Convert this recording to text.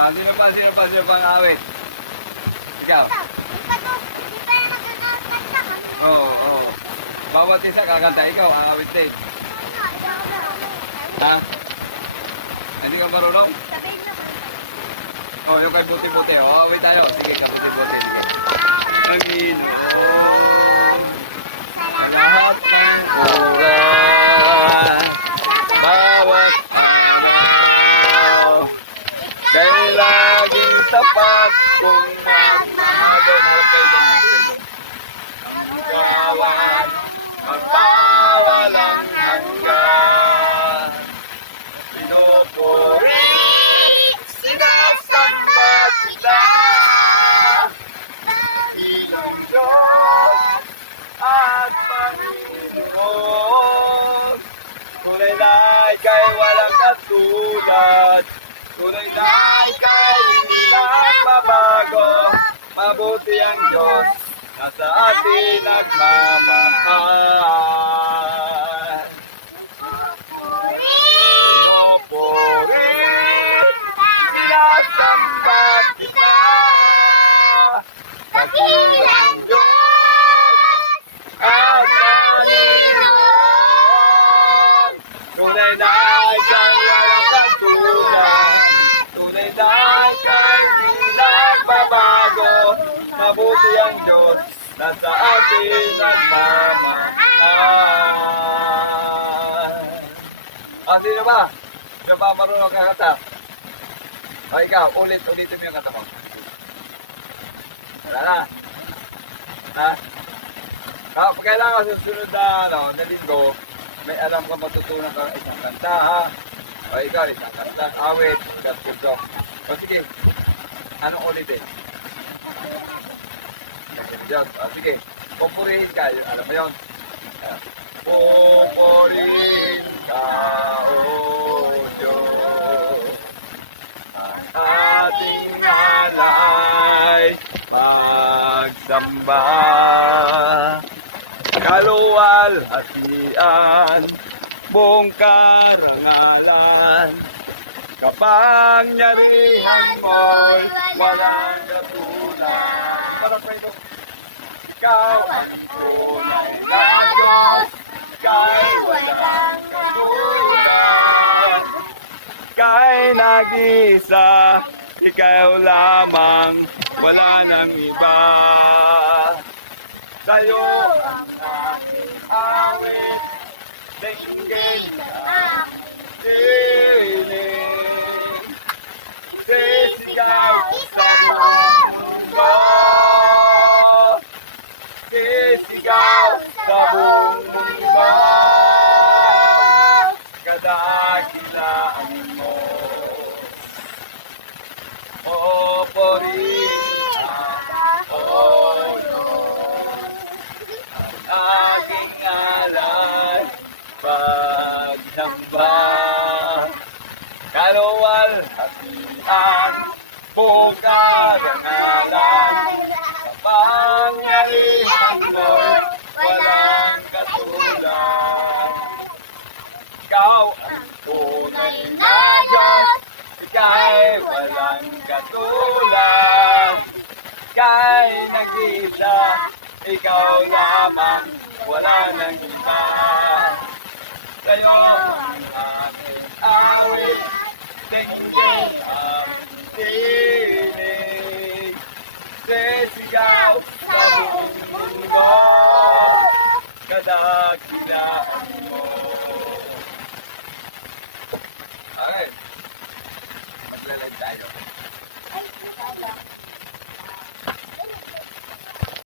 Sino pa ang awit? Ikaw? Hindi pa yung magkakanta. Oo. Bawat isa kakanta, ikaw ang awit din. Ha? Hindi ka marunong? Yung kay buti-buti. Awit tayo. Sige ka, buti-buti. Panginoon, sa lahat ng oras, bawat araw, kay laging tapat kung magmahal kayo. Ang gawan, magpawalang hanggan. Pinupuri, sinasamba kita. Panginoong Diyos at Panginoon. Tunay na ika'y walang katulad. Tunay na ika'y hindi nagbabago. Mabuti ang Diyos na sa atin nagmamahal. Pinupuri, sinasamba kita. Dakilang Diyos at Panginoon. Tunay na ika'y walang katulad. Tunay na ika'y hindi nagbabago. Mabuti ang Diyos na sa atin nagmamahal. Sino ba? Sino ba marunong kakanta? O ikaw, ulitin mo yung kanta mo. Wala na. Ha? Kapag kailangan susunod na linggo, may alam ka matutunan ka isang kanta, ha? O ikaw, isang kanta, awit, gospel song. O sige, anong ulitin? Diyos. O sige, pupurihin ka, alam mo yun? Pupurihin ka, O Diyos, ang ating alay magsamba. Kaluwalhatian, buong karangalan, kapangyarihan mo'y walang katulad. Parang pa ito. Ikaw ang tunay na Diyos, kay walang katulad. Kay nag-isa, ikaw lamang, wala nang iba. Sa'yo ang aking awit, dinggin ang sining. Sisigaw sa buong mundo, sisigaw sa buong mundo, kadakilaan mo. O Porita, O Lord, ang aking alay pagsamba. Kaluwalhatian, buong karangalan, kapangyarihan mo'y walang katulad. Ikaw ang tunay na Diyos, ika'y walang katulad. Ika'y nag-isa, ikaw lamang, wala nang iba. Sa'yo ang aking awit, dinggin ang sinig. Sisigaw sa buong mundo, kadakilaan mo. Okay. Maglalay tayo.